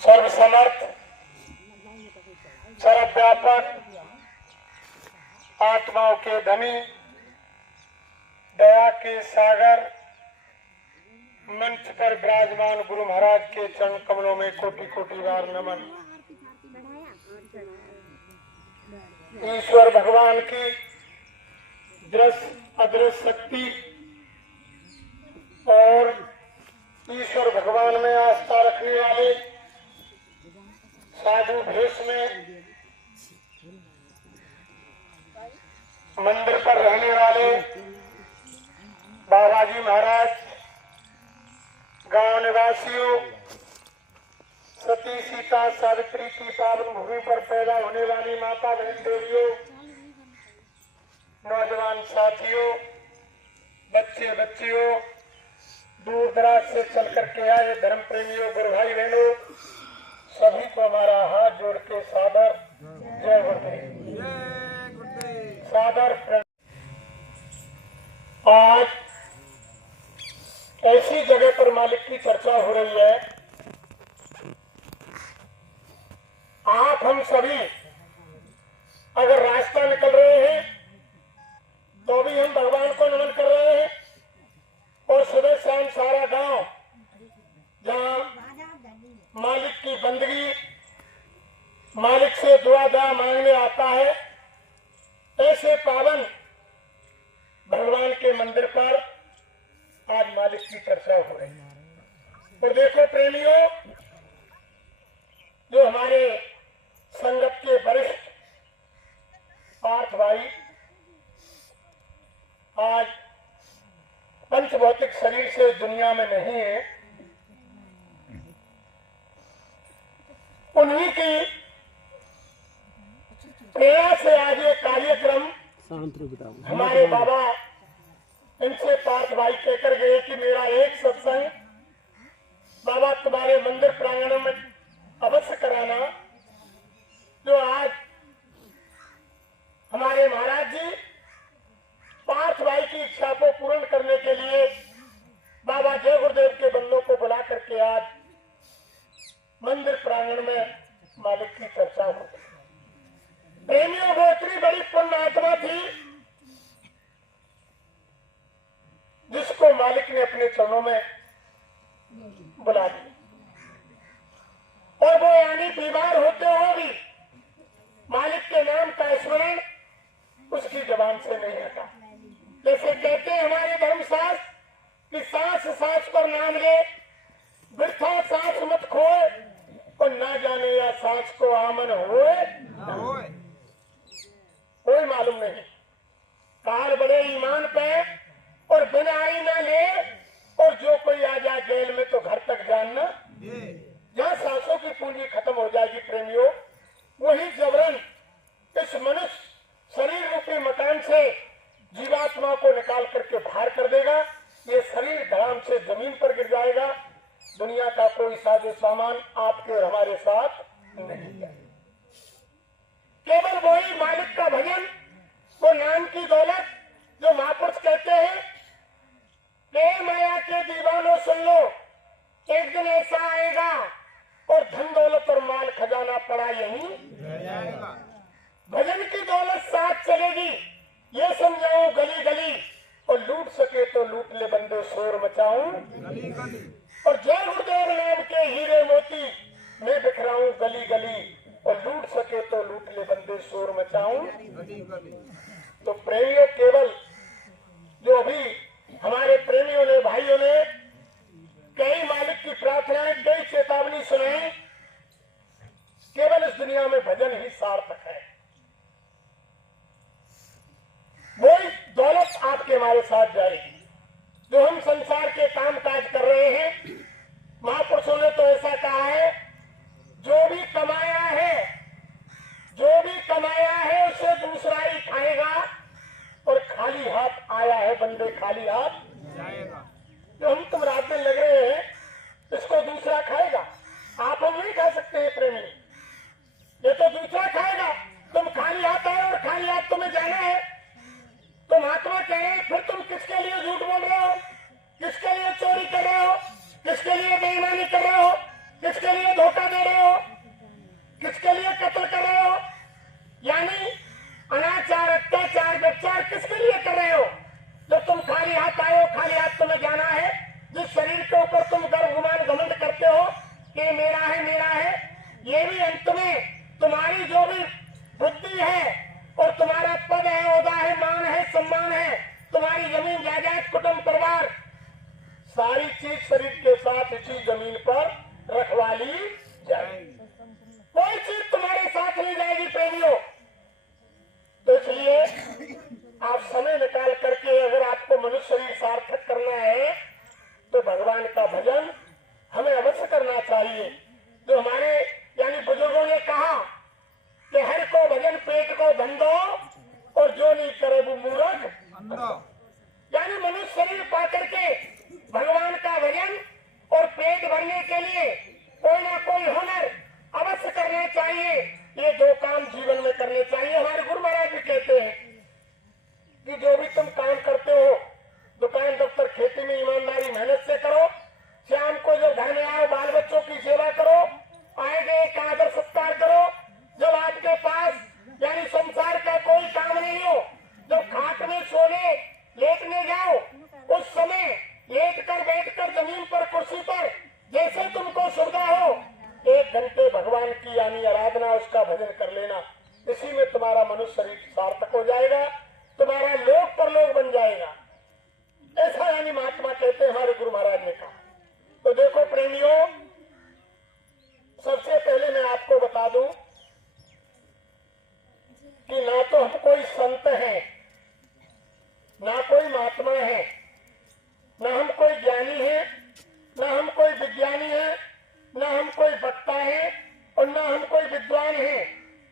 सर्वसमर्थ, सर्वव्यापक, आत्माओं के धनी, दया के सागर, मंच पर विराजमान गुरु महाराज के चरण कमलों में कोटि कोटि बार नमन। ईश्वर भगवान की दृश्य अदृश्य शक्ति और ईश्वर भगवान में आस्था रखने वाले साधु भेष में मंदिर पर रहने वाले बाबा जी महाराज, गांव निवासियों, सती सीता सावित्री की पावन भूमि पर पैदा होने वाली माता बहन देवियों, नौजवान साथियों, बच्चे बच्चियों, दूर दराज से चल करके आए धर्म प्रेमियों, गुरु भाई बहनों, सभी को हमारा हाथ जोड़ के सादर जय गुरुदेव, सादर। आज ऐसी जगह पर मालिक की चर्चा हो रही है, आप हम सभी अगर रास्ता निकल रहे हैं तो भी हम भगवान को नमन कर रहे हैं और सुबह शाम सारा गांव जहां मालिक की बंदगी, मालिक से दुआ दुआ मांगने आता है, ऐसे पावन भगवान के मंदिर पर आज मालिक की चर्चा हो रही है। और देखो प्रेमियों, जो हमारे संगत के वरिष्ठ पार्थ भाई आज पंच भौतिक शरीर से दुनिया में नहीं है, उन्हीं की प्रेरणा से आज ये कार्यक्रम हमारे बाबा इनसे पार्थ भाई कहकर गए कि मेरा एक सत्संग बाबा तुम्हारे मंदिर प्रांगण में अवश्य कराना। जो आज हमारे महाराज जी पार्थ भाई की इच्छा को पूर्ण करने के लिए बाबा जय गुरुदेव के बंदों को बुला करके आज मंदिर प्रांगण में मालिक की चर्चा हो। प्रेमियों, वो इतनी बड़ी पुण्य आत्मा थी जिसको मालिक ने अपने चरणों में बुला दिया, और वो यानी बीमार होते हुए भी मालिक के नाम का स्मरण उसकी जबान से नहीं हटा। जैसे कहते हैं हमारे धर्मशास्त्र कि सांस सांस पर नाम ले, वृथा सांस मत खोए, और ना जाने या सांस को आमन होए कोई मालूम नहीं। काल बड़े ईमान पे और बिना आई ना ले, और जो कोई आ जाए जेल में तो घर तक जानना, जहाँ सांसों की पूंजी खत्म हो जाएगी प्रेमियों, वही जबरन इस मनुष्य शरीर रूपी मकान से जीवात्मा को निकाल करके बाहर कर देगा। ये शरीर धड़ाम से जमीन पर गिर जाएगा। दुनिया का कोई साजो सामान आपके और हमारे साथ नहीं है। केवल वही मालिक का भजन, वो नाम की दौलत, जो महापुरुष कहते हैं कि माया के दीवानों सुन लो, एक दिन ऐसा आएगा और धन दौलत और माल खजाना पड़ा यहीं भजन की दौलत साथ चलेगी। ये समझाऊं गली गली, और लूट सके तो लूट ले बंदे शोर मचाऊं, और जय गुरुदेव नाम के हीरे मोती मैं बिखराऊं गली गली, और लूट सके तो लूट ले बंदे शोर मचाऊं। तो प्रेमियों, केवल जो अभी हमारे प्रेमियों ने, भाइयों ने कई मालिक की प्रार्थनाएं, कई चेतावनी सुनाई, केवल इस दुनिया में भजन ही सार्थक है। वही दौलत आपके हमारे साथ जाएगी जो हम संसार के काम काज कर रहे हैं। महापुरुषों ने तो ऐसा कहा है, जो भी कमाया है उसे दूसरा ही खाएगा, और खाली हाथ आया है बंदे खाली हाथ जाएगा। जो हम तुम रात में लग रहे हैं इसको दूसरा खाएगा, आप हम नहीं खा सकते हैं प्रेमी, ये तो दूसरा खाएगा। तुम खाली हाथ आए और खाली हाथ तुम्हें जाना है। तुम आत्मा कह रहे, फिर तुम किसके लिए झूठ बोल रहे हो, किसके लिए चोरी कर रहे हो, किसके लिए बेईमानी कर रहे हो, किसके लिए धोखा दे रहे ये भी अंत में तुम्हारी जो भी बुद्धि है और तुम्हारा पद है, ओहदा है, मान है, सम्मान है, तुम्हारी जमीन जायदाद, कुटुंब परिवार, सारी चीज शरीर के साथ इसी जमीन पर रखवा ली जाएगी। कोई चीज तुम्हारे साथ नहीं जाएगी प्रेमियों। तो इसलिए आप समय निकाल करके अगर आपको मनुष्य शरीर सार्थक करना है तो भगवान का भजन हमें अवश्य करना चाहिए। जो हमारे यानी बुजुर्गों ने कहा कि हर को भजन पेट को धंधो और जो नहीं करे वो मूर्ख। यानी मनुष्य शरीर पा करके भगवान का भजन और पेट भरने के लिए कोई ना कोई हुनर अवश्य करना चाहिए। ये दो काम जीवन में करने चाहिए। हमारे गुरु महाराज भी कहते हैं कि जो भी तुम काम करते हो, दुकान दफ्तर खेती में ईमानदारी मेहनत से करो, शाम को जो घर में आओ बाल बच्चों की सेवा करो, आए गए का आदर सत्कार करो। जब आपके पास यानी संसार का कोई काम नहीं हो, जब खाट में सोने लेटने जाओ, उस समय लेटकर बैठकर जमीन पर कुर्सी पर जैसे तुमको सुविधा हो 1 घंटे भगवान की यानी आराधना उसका भजन कर लेना। इसी में तुम्हारा मनुष्य शरीर सार्थक हो जाएगा, तुम्हारा लोक परलोक बन जाएगा। ऐसा यानी महात्मा कहते हैं, हमारे गुरु महाराज ने कहा। तो देखो प्रेमियों, सबसे पहले मैं आपको बता दूं कि ना तो हम कोई संत हैं, ना कोई महात्मा है, ना हम कोई ज्ञानी है, ना हम कोई विज्ञानी है, ना हम कोई वक्ता है और ना हम कोई विद्वान है।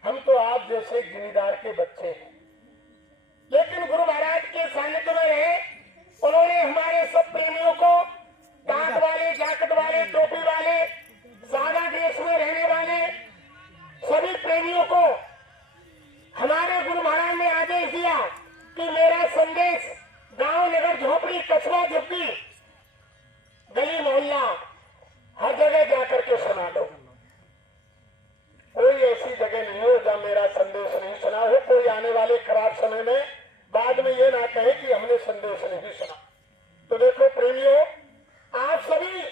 हम तो आप जैसे जिम्मेदार के बच्चे हैं। लेकिन गुरु महाराज के सानिध्य में रहे, उन्होंने हमारे सब प्रेमियों को, डाक वाले, जैकेट वाले, टोपी वाले, सादा ड्रेस में रहने वाले सभी प्रेमियों को हमारे गुरु महाराज ने आदेश दिया कि मेरा संदेश गांव, नगर, झोपड़ी, कस्बा, झुग्गी, गली, मोहल्ला हर जगह जाकर के सुना दो। कोई ऐसी जगह नहीं हो जहां मेरा संदेश नहीं सुना हो। कोई आने वाले खराब समय में बाद में ये ना कहे कि हमने संदेश नहीं सुना। तो देखो प्रेमियों, आप सभी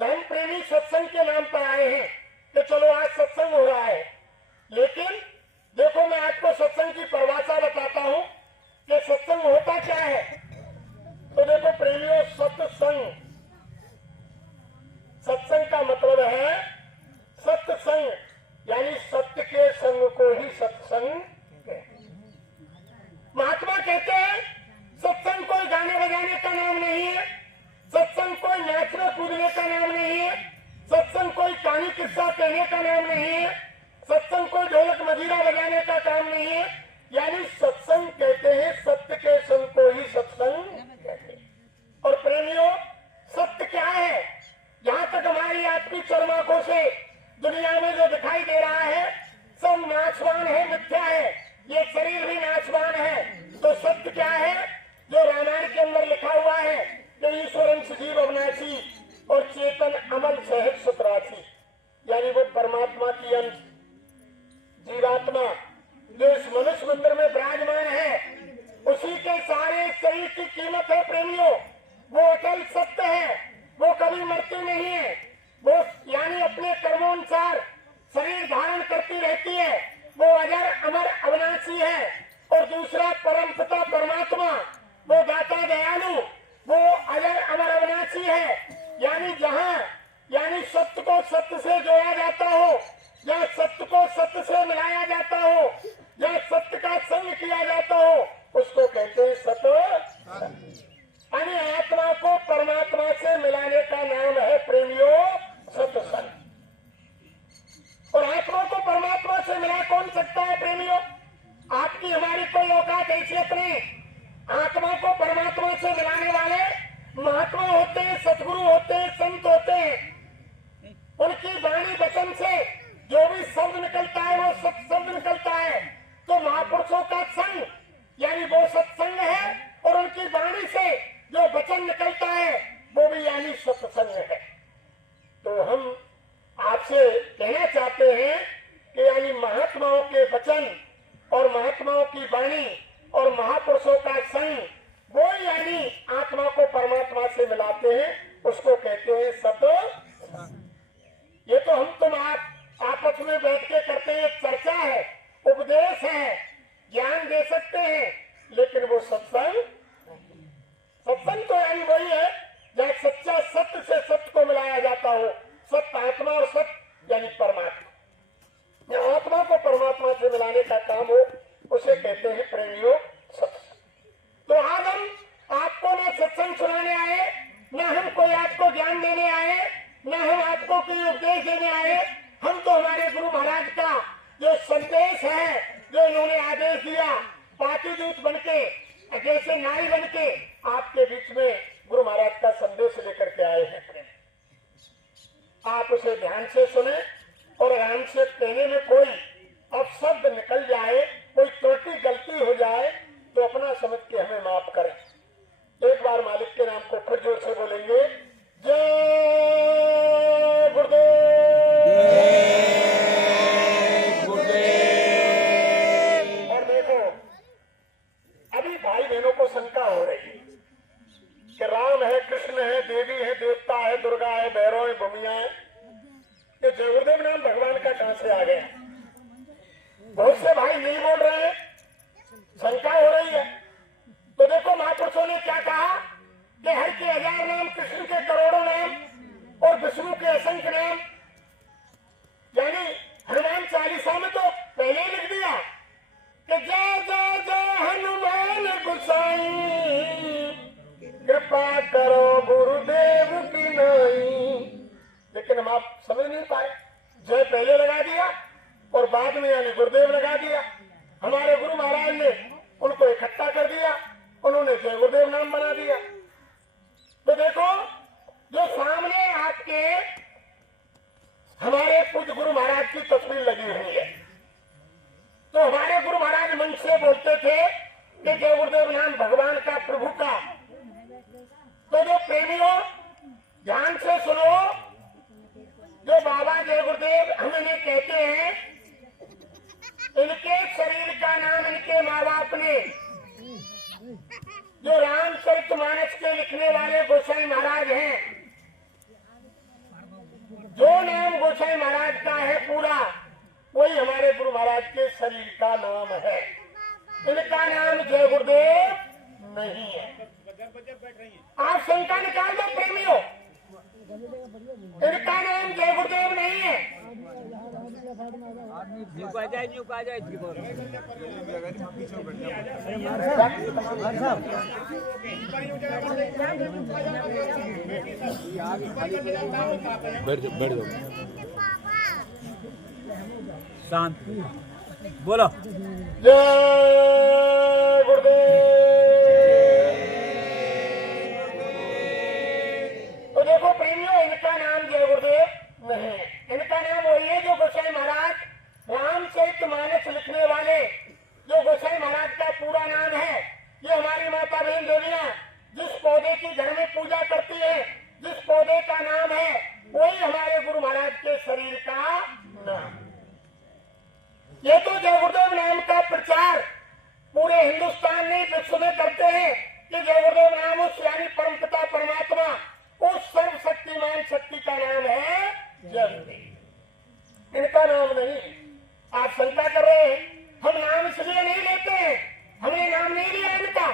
धर्म प्रेमी सत्संग के नाम पर आए हैं कि चलो आज सत्संग हो रहा है। लेकिन देखो मैं आपको सत्संग की परिभाषा बताता हूं कि सत्संग होता क्या है। तो देखो प्रेमियों, सत्संग, सत्संग का मतलब है सत्संग, यानी सत्य के संग को ही सत्संग कहते हैं। महात्मा कहते हैं सत्संग कोई गाने बजाने का नाम नहीं है, सत्संग कोई नाचने कूदने का नाम नहीं है, सत्संग कोई कहानी किस्सा कहने का नाम नहीं है, सत्संग कोई ढोलक मजीरा बजाने का काम नहीं है। यानी सत्संग कहते हैं सत्य के संग को ही सत्संग कहते हैं। और प्रेमियों, सत्य क्या है? जहां तक हमारी आपकी चरमाखों से दुनिया में जो दिखाई दे रहा है सब नाशवान है, मिथ्या है। ये शरीर भी नाशवान है। तो सत्य क्या है? जो रामायण के अंदर लिखा हुआ है कि ईश्वरम सजीव अविनाशी और चेतन अमल सहज सुतरासी, यानी वो परमात्मा की अंश जीवात्मा जो इस मनुष्य मंदिर में विराजमान है, उसी के सारे शरीर की कीमत है प्रेमियों। वो अटल सत्य है, वो कभी मरती नहीं है। वो यानी अपने कर्मोनुसार शरीर धारण करती रहती है। वो अजर अमर अविनाशी है। और दूसरा परम पिता परमात्मा, वो दाता दयालु, वो अजर अमर अविनाशी है। यानी जहाँ यानी सत्य को सत्य से जोड़ा जाता हो, या सत्य को सत्य से मिलाया जाता हो, या सत्य का संग किया जाता हो, उसको कहते हैं सत्य। यानी आत्मा को परमात्मा से मिलाने का नाम है प्रेमियों सत्संग। और आत्मा को परमात्मा से मिला कौन सकता है प्रेमियों? आपकी हमारी कोई औकात हैसियत नहीं। आत्मा को परमात्मा से मिलाने वाले महात्मा होते हैं, सतगुरु होते हैं, संत होते हैं। उनकी वाणी वचन से जो भी शब्द निकलता है वो सत्शब्द निकलता है। तो महापुरुषों का संग यानी वो सत्संग है, और उनकी वाणी से जो वचन निकलता है वो भी यानी सत्संग है। तो हम आपसे कहना चाहते हैं कि यानी महात्माओं के वचन और महात्माओं की वाणी और महापुरुषों का संग, वो यानी आत्मा को परमात्मा से मिलाते हैं, उसको कहते हैं सत्संग। ये तो हम तुम आप आपस में बैठ के करते हैं, चर्चा है, उपदेश है, ज्ञान दे सकते हैं, लेकिन वो सत्संग तो यानी वही है जहाँ सच्चा सत्य से सत्य को मिलाया जाता हो। सत्य आत्मा और सत्य यानी परमात्मा, जहाँ आत्मा को परमात्मा से मिलाने का काम हो उसे कहते हैं प्रेम योग सत्संग। तो आज हम आपको ना सत्संग सुनाने आए, ना हम कोई आपको ज्ञान देने आए, ना हम आपको कोई उपदेश देने आए। हम तो हमारे गुरु महाराज का जो संदेश है, जो इन्होंने आदेश दिया, पाती दूत बनके, जैसे नारी बनके आपके बीच में गुरु महाराज का संदेश लेकर के आए हैं। आप उसे ध्यान से सुने और ध्यान से कहने में कोई अपशब्द निकल जाए, कोई त्रुटि गलती हो जाए तो अपना समझ के हमें माफ करें। एक बार मालिक के नाम को फिर जोर से बोलेंगे, जय गुरुदेव। और देखो अभी भाई बहनों को शंका हो रही है कि राम है, कृष्ण है, देवी है, देवता है, दुर्गा है, भैरव है, भूमिया है, ये जय गुरुदेव नाम भगवान का कहां से आ गया। बहुत से भाई नहीं बोल रहे हैं, शंका हो रही है। तो देखो महापुरुषों ने क्या कहा कि हर के 1000 नाम, कृष्ण के करोड़ों नाम और विष्णु के असंख्य नाम, यानी हनुमान चालीसा में तो पहले ही लिख दिया कि जय जय जय हनुमान गोसाई, कृपा करो गुरुदेव की नाई। लेकिन हम आप समझ नहीं पाए, जय पहले लगा दिया और बाद में यानी गुरुदेव लगा दिया। हमारे गुरु महाराज ने उनको इकट्ठा कर दिया, उन्होंने जय गुरुदेव नाम बना दिया। तो देखो जो सामने आपके हमारे पूज्य गुरु महाराज की तस्वीर लगी हुई है, तो हमारे गुरु महाराज मन से बोलते थे कि जय गुरुदेव नाम भगवान का, प्रभु का। तो जो प्रेमियों ध्यान से सुनो, जो बाबा जय गुरुदेव हमें कहते हैं, इनके शरीर का नाम इनके माँ बाप ने, जो रामचरितमानस के लिखने वाले गोसाई महाराज हैं, जो नाम गोसाई महाराज का है पूरा, वही हमारे गुरु महाराज के शरीर का नाम है। इनका नाम जय गुरुदेव नहीं है। आप शंका निकाल दो प्रेमियों, इनका नाम जय गुरुदेव नहीं है। बैठ जाओ शांत बोलो। जय गुरुदेव। तो देखो प्रेमियों, इनका नाम जय गुरुदेव नहीं है। इनका नाम वही है जो गोसाई महाराज रामचरितमानस लिखने वाले, जो गोसाई महाराज का पूरा नाम है। ये हमारी माता बहन देवियां जिस पौधे की घर में पूजा करती है, जिस पौधे का नाम है, वही हमारे गुरु महाराज के शरीर का नाम। ये तो जय गुरुदेव नाम का प्रचार पूरे हिंदुस्तान में, विश्व में करते हैं कि जय गुरुदेव नाम उस यानी परमपिता परमात्मा, उस सर्वशक्तिमान शक्ति का नाम है जय गुरुदेव। इनका नाम नहीं। आप शंका कर रहे हैं, हम नाम इसलिए नहीं लेते हैं, हमने नाम नहीं लिया इनका।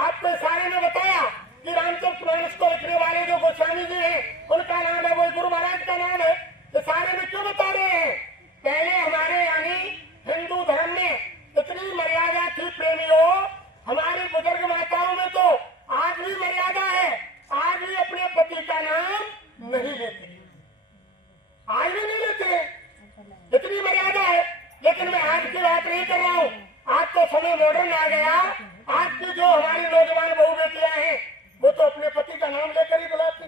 आपको सारे ने बताया कि रामचरितमानस को लिखने वाले जो गोस्वामी जी हैं, उनका नाम है, वो गुरु महाराज का नाम है। तो सारे में क्यों बता रहे हैं? पहले हमारे यानी हिंदू धर्म में इतनी मर्यादा थी प्रेमियों, हमारी बुजुर्ग माताओं में तो आज भी मर्यादा है, आज भी अपने पति का नाम नहीं लेती, आज भी नहीं लेते, इतनी मर्यादा है। लेकिन मैं आज की बात नहीं कर रहा हूँ, आज तो समय मॉडर्न आ गया। आज की जो हमारी नौजवान बहू बेटियां हैं, वो तो अपने पति का नाम लेकर ही बुलाती,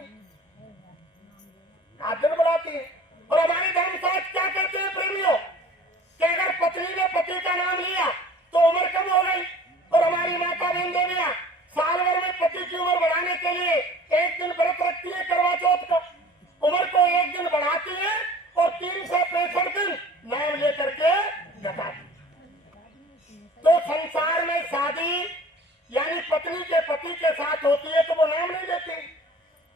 आदर बुलाती है। और हमारे धर्मशास्त्र क्या कहते हैं प्रेमियों, कि अगर पत्नी ने पति का नाम लिया तो उम्र कम हो गई। और हमारी माता बहन देवियां साल भर में पति की उम्र बढ़ाने के लिए एक दिन व्रत रखती है, करवा चौथ का, उम्र को एक दिन बढ़ाती है और 365 दिन नाम लेकर के घटाती। तो संसार में शादी यानी पत्नी के पति के साथ होती है तो वो नाम नहीं लेती।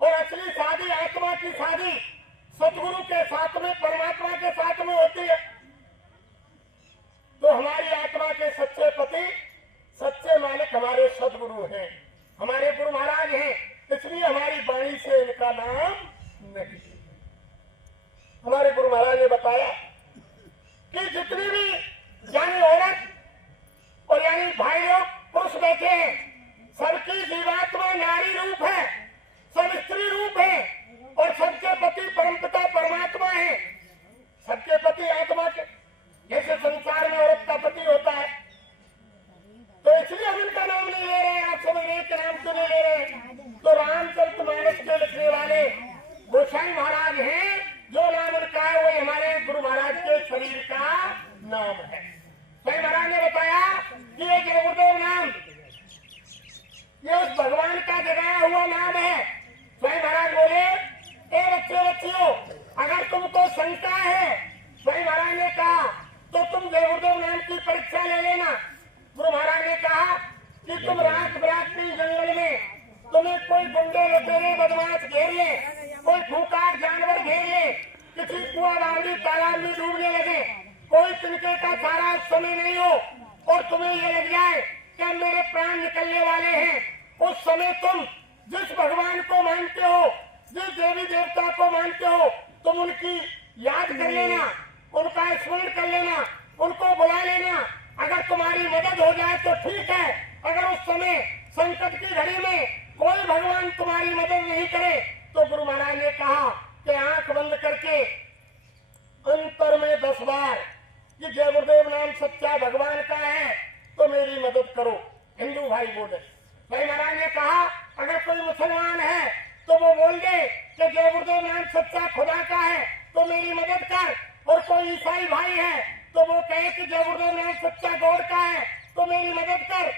और असली शादी, आत्मा की शादी, सतगुरु के साथ में, परमात्मा के साथ में होती है। तो हमारी आत्मा के सच्चे पति, सच्चे मालिक हमारे सदगुरु हैं, हमारे गुरु महाराज हैं। इसलिए हमारी वाणी से इनका नाम नहीं। हमारे गुरु महाराज ने बताया कि जितनी भी यानी औरत और यानी भाई लोग पुरुष बैठे हैं, सबकी जीवात्मा नारी रूप है, सब स्त्री रूप है और सबके पति परमपिता परमात्मा है। सबके पति आत्मा के, जैसे संसार में औरत का पति होता है। तो इसलिए हम इनका नाम नहीं ले रहे हैं। आप सब एक नाम क्यों नहीं ले रहे हैं? तो रामचरितमानस के लिखने वाले गोसाई महाराज हैं, जो नाम उनका है वो हमारे गुरु महाराज के शरीर का नाम है। भाई महाराज ने बताया कि ये जय गुरुदेव नाम ये उस भगवान का जगाया हुआ नाम है। भाई महाराज बोले, ए बच्चे बच्चियों, अगर तुमको शंका है, भाई महाराज ने कहा, तो तुम जय गुरुदेव नाम की परीक्षा ले लेना। गुरु महाराज ने कहा कि तुम रात बरात की जंगल में तुम्हें कोई गुंडे लुटेरे बदमाश घेर ले, कोई खूंखार जानवर घेर ले, किसी कुआं बावड़ी तालाब में डूबने लगे, कोई तिनके का सारा समय नहीं हो और तुम्हें ये लग जाए कि मेरे प्राण निकलने वाले हैं, उस समय तुम जिस भगवान को मानते हो, जिस देवी देवता को मानते हो, तुम उनकी याद कर लेना, उनका स्मरण कर लेना, उनको बुला लेना। अगर तुम्हारी मदद हो जाए तो ठीक है, अगर उस समय संकट की घड़ी में कोई भगवान तुम्हारी मदद नहीं करे, तो गुरु महाराज ने कहा कि आंख बंद करके अंतर में 10 बार कि जय गुरुदेव नाम सच्चा भगवान का है, तो मेरी मदद करो। हिंदू भाई बोले। भाई महाराज ने कहा अगर कोई मुसलमान है तो वो बोल दे कि जय गुरुदेव नाम सच्चा खुदा का है, तो मेरी मदद कर। और कोई ईसाई भाई है तो वो कहे कि जय गुरुदेव नाम सच्चा गौर का है, तो मेरी मदद कर।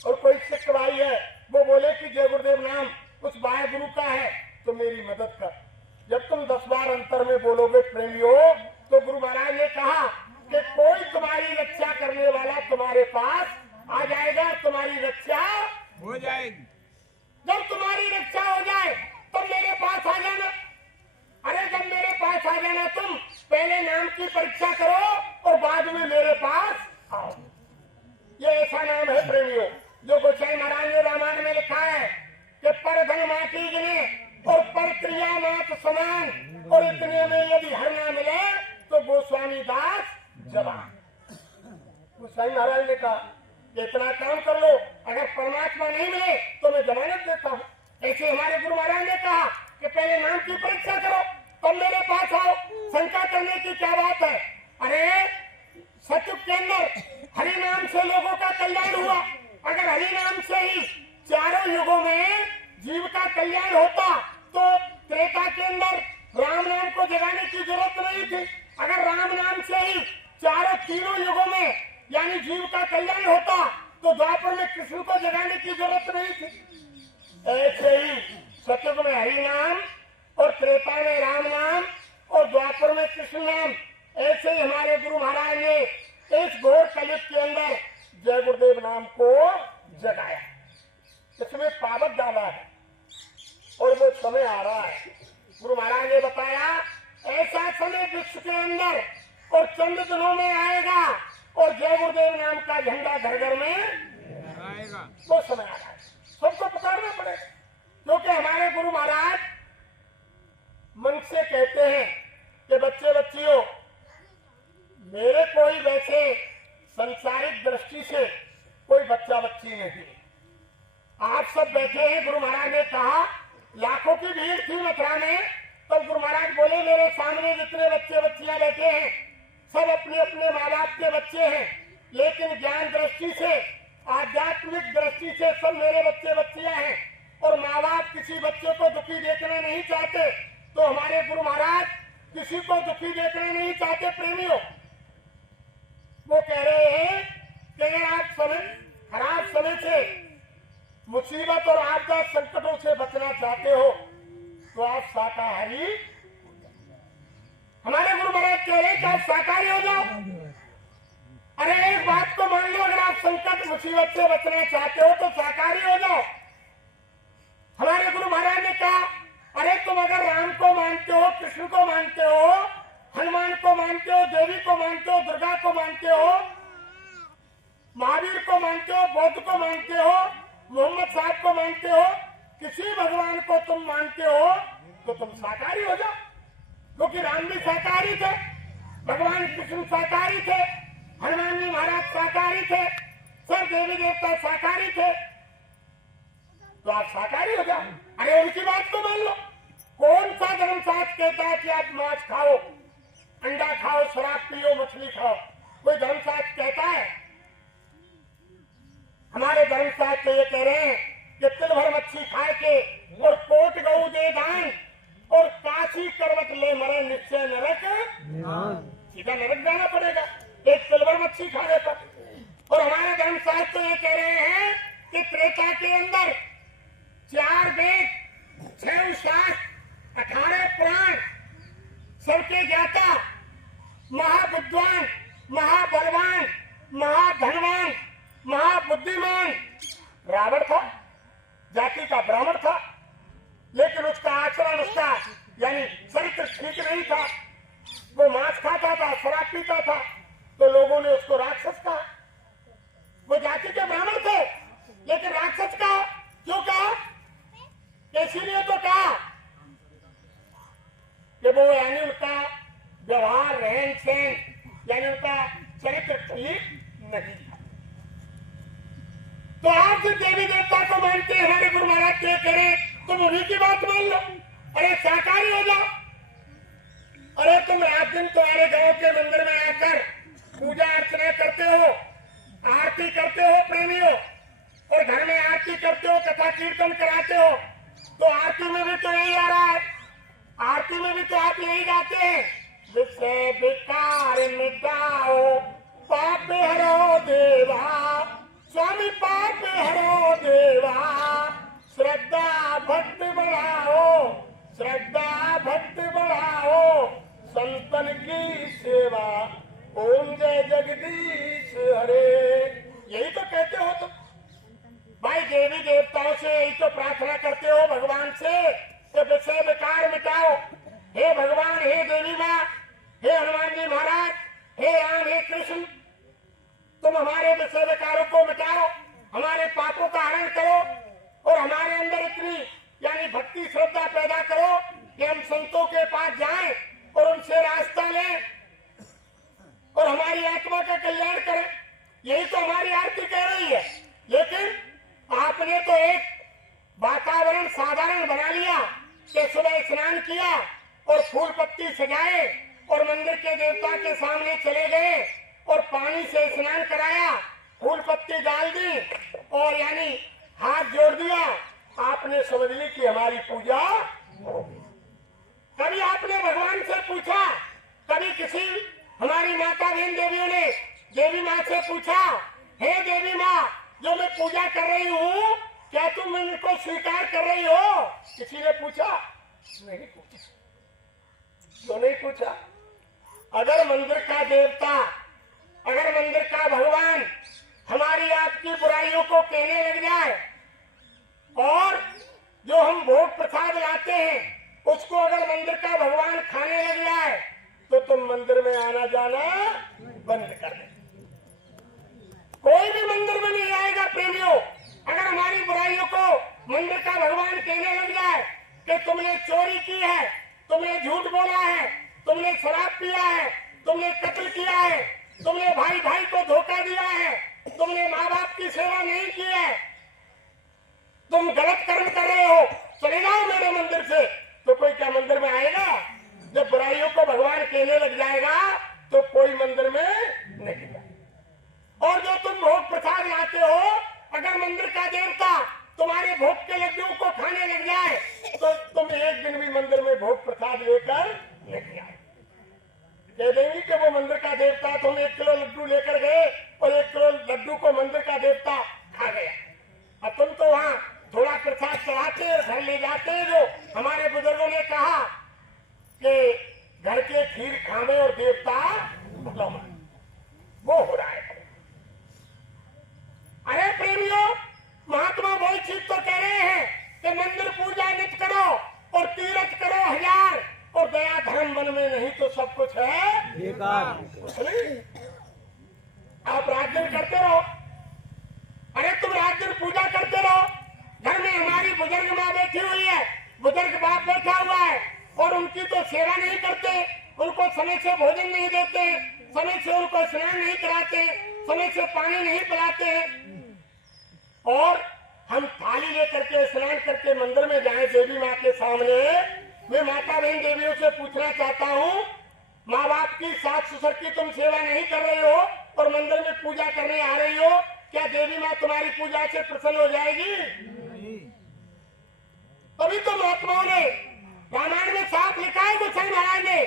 और कोई सिख भाई है वो बोले कि जय गुरुदेव नाम उस बाय गुरु का है, तो मेरी मदद कर। जब तुम 10 बार अंतर में बोलोगे प्रेमियों, तो गुरु महाराज ने कहा कि कोई तुम्हारी रक्षा करने वाला तुम्हारे पास आ जाएगा, तुम्हारी रक्षा हो जाएगी। जब तुम्हारी रक्षा हो जाए तब मेरे पास आ जाना। अरे जब मेरे पास आ जाना, तुम पहले नाम की परीक्षा करो और बाद में मेरे पास आओ। ये ऐसा नाम है प्रेमियों, जो गोसाई महाराज ने रामायण में लिखा है कि पर धन माटी गिने और पर क्रिया मात समान, और इतने में यदि हर ना मिले तो गोस्वामी दास जवान। गोसाई महाराज ने कहा कि इतना काम कर लो, अगर परमात्मा नहीं मिले तो मैं जमानत देता हूँ। ऐसे हमारे गुरु महाराज ने कहा कि पहले नाम की परीक्षा करो तब मेरे पास आओ। शंका करने की क्या बात है? अरे सतयुग के अंदर हरि नाम से लोगों का कल्याण हुआ। अगर हरि नाम से ही चारों युगों में जीव का कल्याण होता तो त्रेता के अंदर राम नाम को जगाने की जरूरत नहीं थी। अगर राम नाम से ही तीनों युगों में यानी जीव का कल्याण होता तो द्वापर में कृष्ण को जगाने की जरूरत नहीं थी। ऐसे ही सतयुग में हरि नाम और त्रेता में राम नाम और द्वापर में कृष्ण नाम, ऐसे ही हमारे गुरु महाराज ने इस घोर कलयुग के अंदर जय गुरुदेव नाम को जगाया, इसमें पावक डाला है और वो समय आ रहा है। गुरु महाराज ने बताया ऐसा समय विश्व के अंदर और चंद दिनों में आएगा और जय गुरुदेव नाम का झंडा घर घर में आएगा। वो समय आ रहा है, सबको पुकारना पड़ेगा, क्योंकि हमारे गुरु महाराज मन से कहते हैं कि बच्चे बच्चियों, मेरे कोई वैसे संसारिक दृष्टि से कोई बच्चा बच्ची नहीं। आप सब बैठे हैं, गुरु महाराज ने कहा लाखों की भीड़ थी मथुरा में, तब गुरु महाराज बोले मेरे सामने जितने बच्चे बच्चियां बैठे हैं सब अपने अपने माँ बाप के बच्चे हैं, लेकिन ज्ञान दृष्टि से आध्यात्मिक दृष्टि से सब मेरे बच्चे बच्चियां हैं और माँ बाप किसी बच्चे को दुखी देखना नहीं चाहते। तो हमारे गुरु महाराज किसी को दुखी देखना नहीं चाहते। प्रेमियों, वो कह रहे हैं कि अगर आप खराब समय से, मुसीबत और आपदा संकटों से बचना चाहते हो तो आप शाकाहारी, हमारे गुरु महाराज कह रहे हैं कि आप शाकाहारी हो जाओ। अरे एक बात को मान लो, अगर आप संकट मुसीबत से बचना चाहते हो तो शाकाहारी हो जाओ। हमारे गुरु महाराज ने कहा अरे तुम अगर राम को मानते हो, कृष्ण को मानते हो, हनुमान को मानते हो, देवी को मानते हो, दुर्गा को मानते हो, महावीर को मानते हो, बौद्ध को मानते हो, मोहम्मद साहब को मानते हो, किसी भगवान को तुम मानते हो तो तुम शाकाहारी हो जाओ। क्योंकि राम भी शाकाहारी थे, भगवान कृष्ण शाकाहारी थे, हनुमान जी महाराज शाकाहारी थे, सब देवी देवता शाकाहारी थे, तो आप शाकाहारी हो जाओ। अरे उनकी बात को मान लो। कौन सा धर्मशास्त्र कहता है कि आप मांस खाओ, अंडा खाओ, शराब पियो, मछली खाओ? कोई धर्मशास्त्र कहता है? हमारे धर्मशास्त्र ये कह रहे हैं कि तिल भर मच्छी खाए के और कोट गऊ दे दान और काशी करवट ले मरे निश्चय नरक, सीधा नरक जाना पड़ेगा एक तिल भर मच्छी खाने पर। और हमारे धर्मशास्त्र ये कह रहे हैं कि त्रेता के अंदर 4 वेद, 6 शास्त्र, 18 पुराण, सबके ज्ञाता, महाविद्वान, महाबलवान, महाधनवान, महाबुद्धिमान रावण था, जाति का ब्राह्मण था, लेकिन उसका आचरण, उसका यानी चरित्र ठीक नहीं था। वो मांस खाता था, शराब पीता था, तो लोगों ने उसको राक्षस कहा। वो जाति के ब्राह्मण थे, लेकिन राक्षस कहा। क्यों कहा? इसीलिए तो कहा कि वो यानी उनका व्यवहार, रहन सहन, यानी उनका चरित्र ठीक नहीं था। तो आप जो देवी देवता को मानते हैं, हमारे गुरु महाराज ये करें, तुम उन्हीं की बात मान लो। अरे शाकाहारी हो जाओ। अरे तुम रात दिन तुम्हारे गांव के मंदिर में आकर पूजा अर्चना करते हो, आरती करते हो प्रेमियों, और घर में आरती करते हो, कथा कीर्तन कराते हो, तो आरती में भी तो यही आ रहा है। आरती में भी तो आप यही गाते हैं, विषय विकार मिटाओ पाप हरो देवा, स्वामी पाप हरो देवा, श्रद्धा भक्ति बढ़ाओ, श्रद्धा भक्ति बढ़ाओ, संतन की सेवा, ओम जय जगदीश हरे। यही तो कहते हो तुम भाई, देवी देवताओं से यही तो प्रार्थना करते हो भगवान से कि विषय विकार मिटाओ। हे भगवान, हे देवी माँ, हे हनुमान जी महाराज, हे राम, हे कृष्ण, तुम हमारे विषय विकारों को मिटाओ, हमारे पापों का हरण करो, और हमारे अंदर इतनी यानी भक्ति श्रद्धा पैदा करो कि हम संतों के पास जाएं और उनसे रास्ता लें और हमारी आत्मा का कल्याण करें। यही तो हमारी आरती कह रही है। लेकिन आपने तो एक वातावरण साधारण बना लिया कि सुबह स्नान किया और फूल पत्ती सजाए और मंदिर के देवता के सामने चले गए और पानी से स्नान कराया, फूल पत्ती डाल दी और यानी हाथ जोड़ दिया। आपने समझ ली कि हमारी पूजा हो गई। कभी आपने भगवान से पूछा, कभी किसी हमारी माता बहन देवियों ने देवी माँ से पूछा, हे देवी माँ, जो मैं पूजा कर रही हूँ, क्या तुम इनको स्वीकार कर रही हो? किसी ने पूछा? नहीं पूछा। तो नहीं पूछा। अगर मंदिर का देवता, अगर मंदिर का भगवान हमारी आपकी बुराइयों को कहने लग जाए और जो हम भोग प्रसाद लाते हैं उसको अगर मंदिर का भगवान खाने लग जाए, तो तुम मंदिर में आना जाना बंद कर दे। कोई भी मंदिर में नहीं आएगा प्रेमियों। अगर हमारी बुराइयों को मंदिर का भगवान कहने लग जाए कि तुमने चोरी की है, तुमने झूठ बोला है, तुमने शराब पिया है, तुमने कत्ल किया है, तुमने भाई भाई को धोखा दिया है, तुमने माँ बाप की सेवा नहीं की है, तुम गलत कर्म कर रहे हो, चले जाओ मेरे मंदिर से, तो कोई क्या मंदिर में आएगा? जब बुराइयों को भगवान कहने लग जाएगा तो कोई मंदिर में नहीं जाएगा। और जो तुम भोग प्रसाद लाते हो, अगर मंदिर का देवता तुम्हारे भोग के लड्डू को खाने लग जाए तो तुम एक दिन भी मंदिर में भोग प्रसाद लेकर नहीं आए। कह देंगी कि वो मंदिर का देवता, तुम 1 किलो लड्डू लेकर गए और 1 किलो लड्डू को मंदिर का देवता खा गया। अब तुम तो वहाँ थोड़ा प्रसाद चढ़ाते घर ले जाते हैं। जो हमारे बुजुर्गों ने कहा कि घर के खीर खावे और देवता भुलावे, वो हो रहा है। अरे प्रेमियों, महात्मा वही चीज तो कह रहे हैं कि मंदिर पूजा नित करो और बुजुर्ग बाप बैठा हुआ है और उनकी तो सेवा नहीं करते, उनको समय से भोजन नहीं देते, समय से उनको स्नान नहीं कराते, समय से पानी नहीं पिलाते, और हम थाली लेकर के स्नान करके मंदिर में जाएं देवी माँ के सामने। मैं माता बहन देवियों से पूछना चाहता हूँ, माँ बाप की, सास ससुर की तुम सेवा नहीं कर रहे हो और मंदिर में पूजा करने आ रही हो, क्या देवी माँ तुम्हारी पूजा से प्रसन्न हो जाएगी? तभी तो महात्माओं ने रामायण में साफ लिखा है, गोसाई महाराज ने,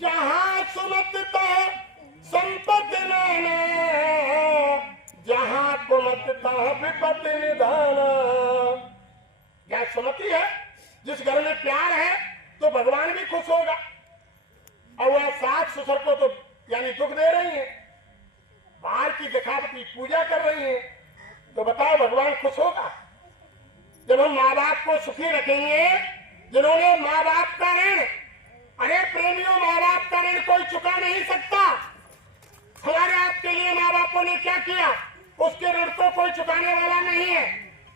जहाँ सुमतता संपत्ति नाना, जहाँ कुमतता विपत्ति निधान। क्या सुमति है? जिस घर में प्यार है तो भगवान भी खुश होगा, और वह सास ससुर को तो यानी दुख दे रही है, बाहर की दिखावटी पूजा कर रही है, तो बताओ भगवान खुश होगा? जब हम माँ बाप को सुखी रखेंगे, जिन्होंने माँ बाप का ऋण, अरे प्रेमियों, माँ बाप का ऋण कोई चुका नहीं सकता। हमारे आपके लिए माँ बापों ने क्या किया, उसके ऋण को कोई चुकाने वाला नहीं है।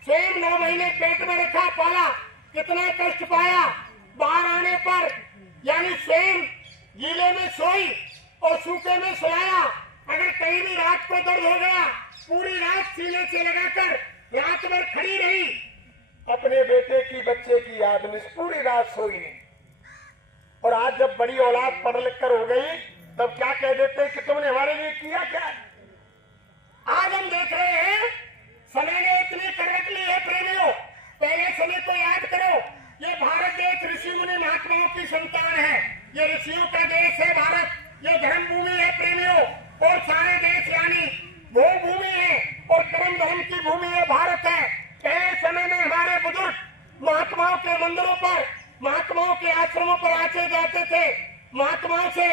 स्वयं 9 महीने पेट में रखा, पाला, कितना कष्ट पाया, बाहर आने पर यानी स्वयं गीले में सोई और सूखे में सुलाया। अगर कहीं भी रात को दर्द हो गया, पूरी रात सीने से लगाकर रात भर खड़ी रही, अपने बेटे की, बच्चे की याद में पूरी रात सोई नहीं। और आज जब बड़ी औलाद पढ़ लिख कर हो गई, तब क्या कह देते कि तुमने हमारे लिए किया क्या? आज हम देख रहे हैं समय ने इतनी करवट ली है प्रेमियों। पहले समय को याद करो, ये भारत देश ऋषि मुनि महात्माओं की संतान है, ये ऋषियों का देश है भारत, ये धर्म भूमि है प्रेमियों, और सारे देश यानी भू भूमि है और कर्म धर्म की भूमि है, भारत है। पहले समय में हमारे बुजुर्ग महात्माओं के मंदिरों पर, महात्माओं के आश्रमों पर आते जाते थे, महात्माओं से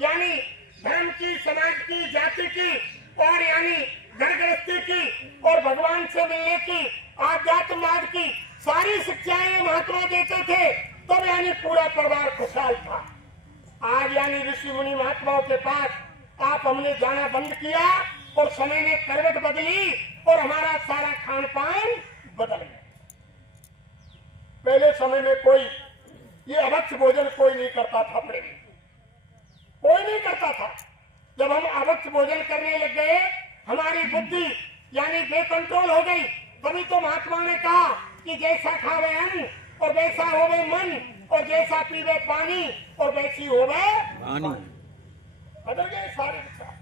यानी धर्म की, समाज की, जाति की और यानी घर गृहस्थी की और भगवान से मिलने की, आध्यात्मवाद की सारी शिक्षाएं महात्मा देते थे, तब यानी पूरा परिवार खुशहाल था। आज यानी ऋषि मुनि महात्माओं के पास आप हमने जाना बंद किया और समय ने करवट बदली और हमारा सारा खान पान बदल गया। पहले समय में कोई ये अभक्ष भोजन कोई नहीं करता था, प्रेमी कोई नहीं करता था। जब हम अभक्ष भोजन करने लग गए, हमारी बुद्धि यानी बेकंट्रोल हो गई, तभी तो महात्मा ने कहा कि जैसा खावे अन्न और वैसा होवे मन, और जैसा पीवे पानी और वैसी होवे पानी। बदल गए सारे विचार।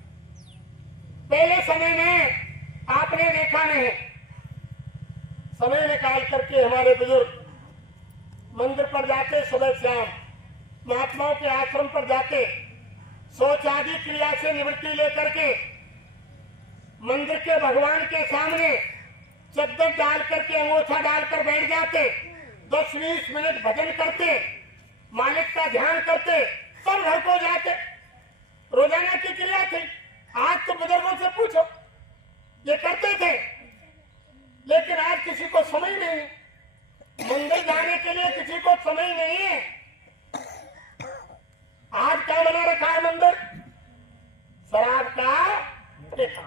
पहले समय में आपने देखा नहीं, समय निकाल करके हमारे बुजुर्ग मंदिर पर जाते, सुबह शाम महात्माओं के आश्रम पर जाते, शौच आदि क्रिया से निवृत्ति लेकर के मंदिर के भगवान के सामने चद्दर डाल करके, अंगोछा डालकर बैठ जाते, 10-20 मिनट भजन करते, मालिक का ध्यान करते, तब घर को जाते। रोजाना की क्रिया थी। आज तो बुजुर्गों से पूछो, ये करते थे, लेकिन आज किसी को समय नहीं, मंदिर जाने के लिए किसी को समय नहीं है। आज क्या बना रखा है मंदिर? शराब का ठेका।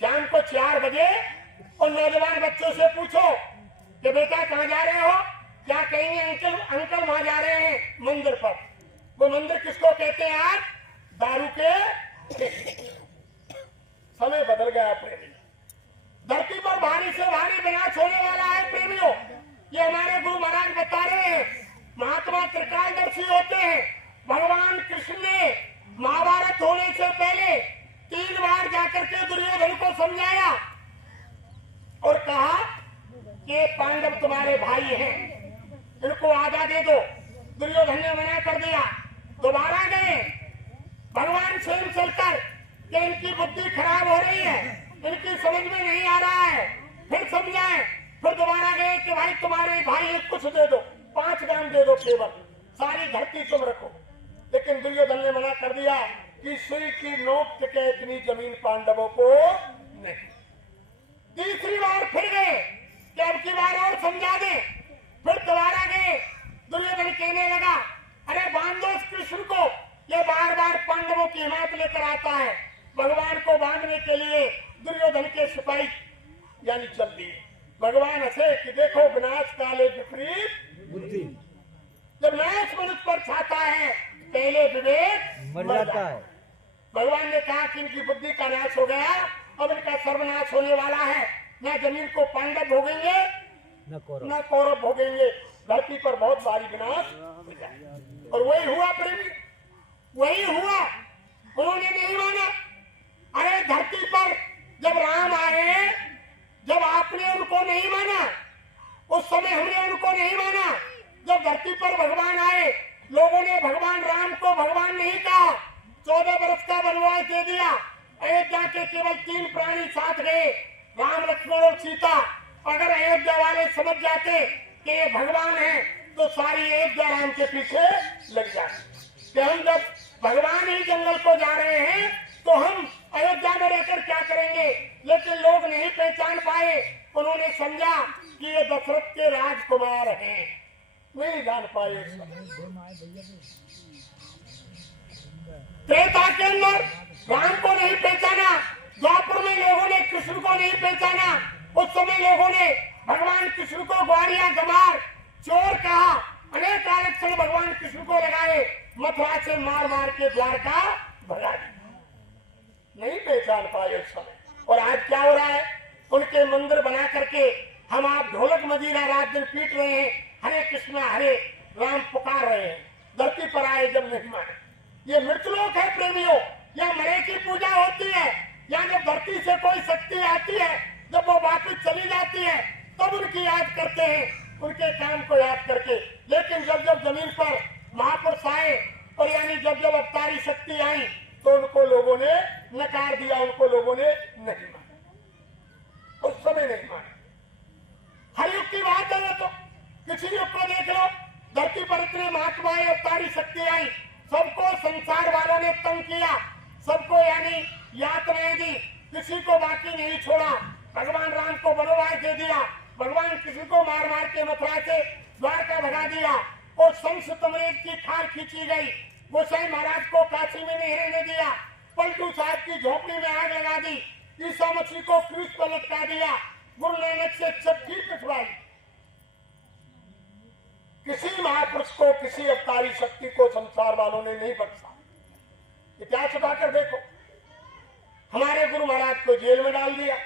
शाम को 4 बजे और नौजवान बच्चों से पूछो कि बेटा कहाँ जा रहे हो, क्या कहेंगे? अंकल वहां जा रहे हैं मंदिर पर। वो मंदिर किसको कहते हैं आज? दारू के ठेके। समय बदल गया प्रेमी। धरती पर भारी से भारी विनाश होने वाला है प्रेमियों। ये हमारे गुरु महाराज बता रहे हैं। महात्मा त्रिकालदर्शी होते हैं। भगवान कृष्ण ने महाभारत होने से पहले 3 बार जाकर के दुर्योधन को समझाया और कहा कि पांडव तुम्हारे भाई हैं, इनको आधा दे दो। दुर्योधन ने मना कर दिया। दोबारा गए भगवान स्वयं चलकर कि इनकी बुद्धि खराब हो रही है, इनकी समझ में नहीं आ रहा है, फिर समझाएं। फिर दोबारा गए कि भाई तुम्हारे भाई एक कुछ दे दो, 5 ग्राम दे दो केवल, सारी धरती तुम रखो। लेकिन दुर्योधन ने मना कर दिया कि सुई की नोक के इतनी जमीन पांडवों को नहीं। तीसरी बार फिर गए कि अब की बार और समझा दे। फिर दोबारा गए। दुर्योधन कहने लगा अरे बांध दो इस कृष्ण को, ये बार बार पांडवों की हिमायत लेकर आता है। भगवान को बांधने के लिए दुर्योधन के सिपाही यानी चल दिए। भगवान हंसे कि देखो विनाश काले विपरीत बुद्धि जब नाश मनुष्य पर छाता है पहले विवेक मर जाता है। भगवान ने कहा कि इनकी बुद्धि का नाश हो गया, अब इनका सर्वनाश होने वाला है। न जमीन को पांडव भोगेंगे न कौरव भोगेंगे, धरती पर बहुत भारी विनाश हो जाए। और वही हुआ प्रेमी, वही हुआ। उन्होंने नहीं माना। अरे धरती पर जब राम आए, जब आपने उनको नहीं माना, उस समय हमने उनको नहीं माना। जब धरती पर भगवान आए, लोगों ने भगवान राम को भगवान नहीं कहा। 14 वर्ष का वनवास दे दिया। अयोध्या के केवल 3 प्राणी साथ गए, राम, लक्ष्मण और सीता। अगर अयोध्या वाले समझ जाते कि ये भगवान है, तो सारी अयोध्या राम के पीछे लग जाती कि हम जब भगवान ही जंगल को जा रहे हैं तो हम अयोध्या में रहकर क्या करेंगे। लेकिन लोग नहीं पहचान पाए। उन्होंने समझा कि ये दशरथ के राजकुमार हैं, नहीं जान पाए। त्रेता के अंदर राम को नहीं पहचाना, द्वापर में लोगों ने कृष्ण को नहीं पहचाना। उस समय लोगों ने भगवान कृष्ण को ग्वारिया, गमार, चोर कहा। अनेक आरक्षण भगवान कृष्ण को लगाए, मथुरा से मार मार के द्वारका भगा दिया। नहीं पहचान पाए उस समय। और आज क्या हो रहा है, उनके मंदिर बना करके हम आप ढोलक मजीरा रात दिन पीट रहे हैं, हरे कृष्णा हरे राम पुकार रहे हैं। धरती पर आए जब नहीं माने। ये मृतलोक है प्रेमियों, यहाँ मरे की पूजा होती है। यहाँ जब धरती से कोई शक्ति आती है, जब वो वापिस चली जाती है, तब उनकी याद करते हैं, उनके काम को याद करके। लेकिन जब जब जमीन पर महापुरुष आए, और यानी जब जब अवतारी शक्ति आई, तो उनको लोगों ने नकार दिया, उनको लोगों ने नहीं माना। उस समय नहीं माना। हर युग की बात है। तो किसी युग को देख लो, धरती पर इतने महात्माएं अवतारी शक्ति आई, सबको संसार वालों ने तंग किया, सबको यानी यातनाएं दी, किसी को बाकी नहीं छोड़ा। भगवान राम को वनवास दे दिया, भगवान कृष्ण को मार मार के मथुरा से द्वारका भगा दिया। और शंख तमरेज की खाल खींची गई, गोसाई महाराज को काशी में नहीं रहने दिया, पलटू साहब की झोपड़ी में आग लगा दी, ईसा मसीह को क्रूस पर लटका दिया, गुरु नानक से चक्की पिटवाई। किसी महापुरुष को, किसी अवतारी शक्ति को संसार वालों ने नहीं बख्शा। इतिहास उठाकर देखो, हमारे गुरु महाराज को जेल में डाल दिया,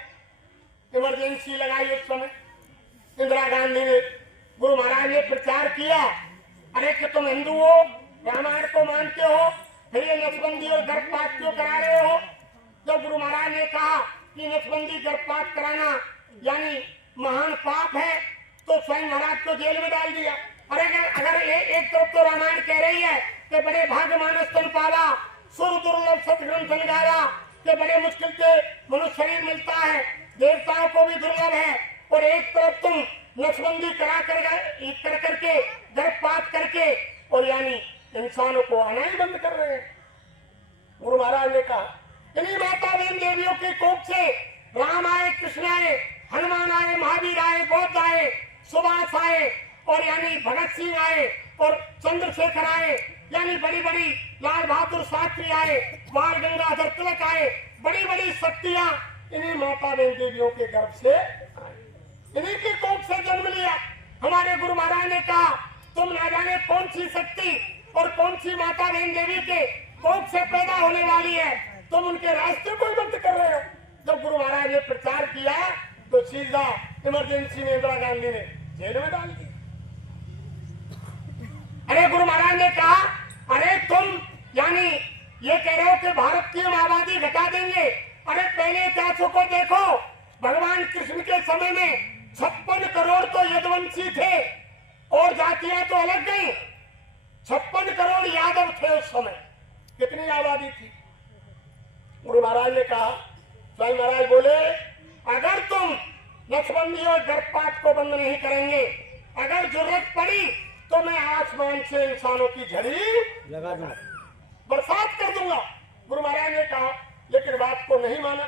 इमरजेंसी लगाई उस समय इंदिरा गांधी ने। गुरु महाराज ने प्रचार किया, अरे कि तुम हिंदू हो, रामायण को मानते हो, फिर ये नसबंदी और गर्भपात क्यों करा रहे हो। जब गुरु महाराज ने कहा कि नसबंदी गर्भपात कराना यानी महान पाप है, तो स्वयं महाराज को जेल में डाल दिया। अरे अगर एक तरफ तो रामायण कह रही है कि बड़े भाग्य मानस तन पाला, सुर दुर्लभ सतग्रंथ संगारा, कि बड़े मुश्किल से मनुष्य शरीर मिलता है, देवताओं को भी दुर्लभ है, और एक तरफ तुम नसबंदी करा कर करके गर्भपात करके और यानी इंसानों को आना ही बंद कर रहे हैं। गुरु महाराज ने कहा, इन्हीं माता बहन देवियों की कोख से राम आए, कृष्ण आए, हनुमान आए, महावीर आए, बौद्ध आए, सुभाष आए, और यानी भगत सिंह आए, और चंद्रशेखर आए, यानी बड़ी बड़ी लाल बहादुर शास्त्री आए, बाल गंगाधर तिलक आए। बड़ी बड़ी शक्तियां इन्हीं माता बहन देवियों के गर्भ से आए, इन्हीं की कोख से जन्म लिया। हमारे गुरु महाराज ने कहा, तुम ना जाने कौन सी शक्ति और कौन सी माता बहन देवी के कोख से पैदा होने वाली है, तुम उनके रास्ते को बंद कर रहे हो। जब गुरु महाराज ने प्रचार किया, तो सीधा इमरजेंसी में इंदिरा गांधी ने जेल में डाल दिया। अरे गुरु महाराज ने कहा, अरे तुम यानी ये कह रहे हो कि भारत की हम आबादी घटा देंगे। अरे पहले इतिहासों को देखो, भगवान कृष्ण के समय में 56 करोड़ तो यदुवंशी थे, और जातियां तो अलग गई। 56 करोड़ यादव थे उस समय। कितनी आबादी थी। गुरु महाराज ने कहा, स्वामी महाराज बोले, अगर तुम नसबंदी और गर्भपात को बंद नहीं करेंगे, अगर जरूरत पड़ी तो मैं आसमान से इंसानों की झड़ी लगा दूंगा, बरसात कर दूंगा। गुरु महाराज ने कहा, लेकिन बात को नहीं माना।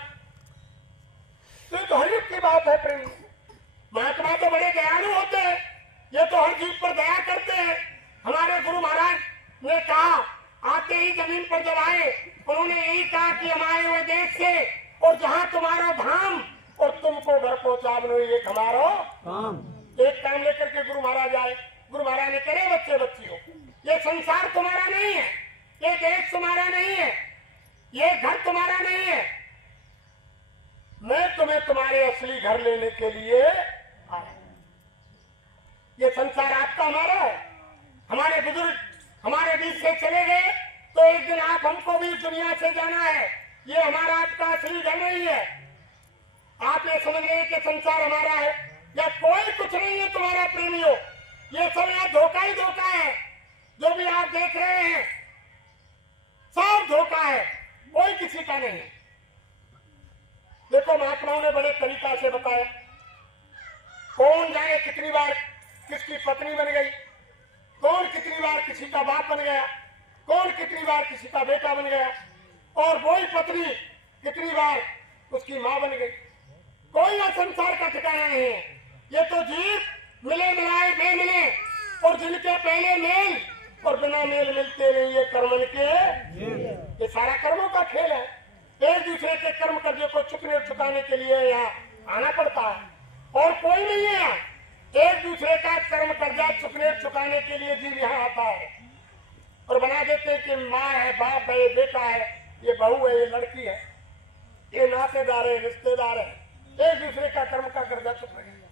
तो हर युग की बात है प्रेम। महात्मा तो बड़े दयालु होते हैं, ये तो हर जीव पर दया करते हैं। हमारे गुरु महाराज ने कहा, आते ही जमीन पर जब आए, उन्होंने यही कहा कि हम आए हुए देश से, और जहां तुम्हारा धाम और तुमको घर पहुंचा बनो, ये हमारा काम। एक काम लेकर के गुरु महाराज आए। गुरु तुम्हारा नहीं करे बच्चे बच्चियों। ये संसार तुम्हारा नहीं है, ये देश तुम्हारा नहीं है, ये घर तुम्हारा नहीं है। मैं तुम्हें तुम्हारे असली घर लेने के लिए आया। ये संसार आपका हमारा है। हमारे बुजुर्ग हमारे बीच से चले गए तो एक दिन आप हमको भी दुनिया से जाना है। ये हमारा आपका असली घर नहीं है। आप ये समझ रहे कि संसार हमारा है, या कोई कुछ नहीं है तुम्हारा प्रेमियों। ये सब यहाँ धोखा ही धोखा है। जो भी आप देख रहे हैं सब धोखा है, कोई किसी का नहीं है। देखो महात्माओं ने बड़े तरीका से बताया। कौन जाने कितनी बार किसकी पत्नी बन गई, कौन कितनी बार किसी का बाप बन गया, कौन कितनी बार किसी का बेटा बन गया, और वही पत्नी कितनी बार उसकी मां बन गई। कोई ना संसार का ठिकाना नहीं है। ये तो जीव मिले मिलाए बेमिले, और जिनके पहले मेल और बिना मेल मिलते नहीं, ये कर्मन के ये सारा कर्मों का खेल है। एक दूसरे के कर्म कर्जे को चुकने चुकाने के लिए यहाँ आना पड़ता है, और कोई नहीं है। एक दूसरे का कर्म कर्जा चुकने चुकाने के लिए जीव यहाँ आता है, और बना देते हैं कि माँ है, बाप है, ये बेटा है, ये बहू है, ये लड़की है, ये नातेदार है, रिश्तेदार है। एक दूसरे का कर्म का कर्जा चुक रहे हैं।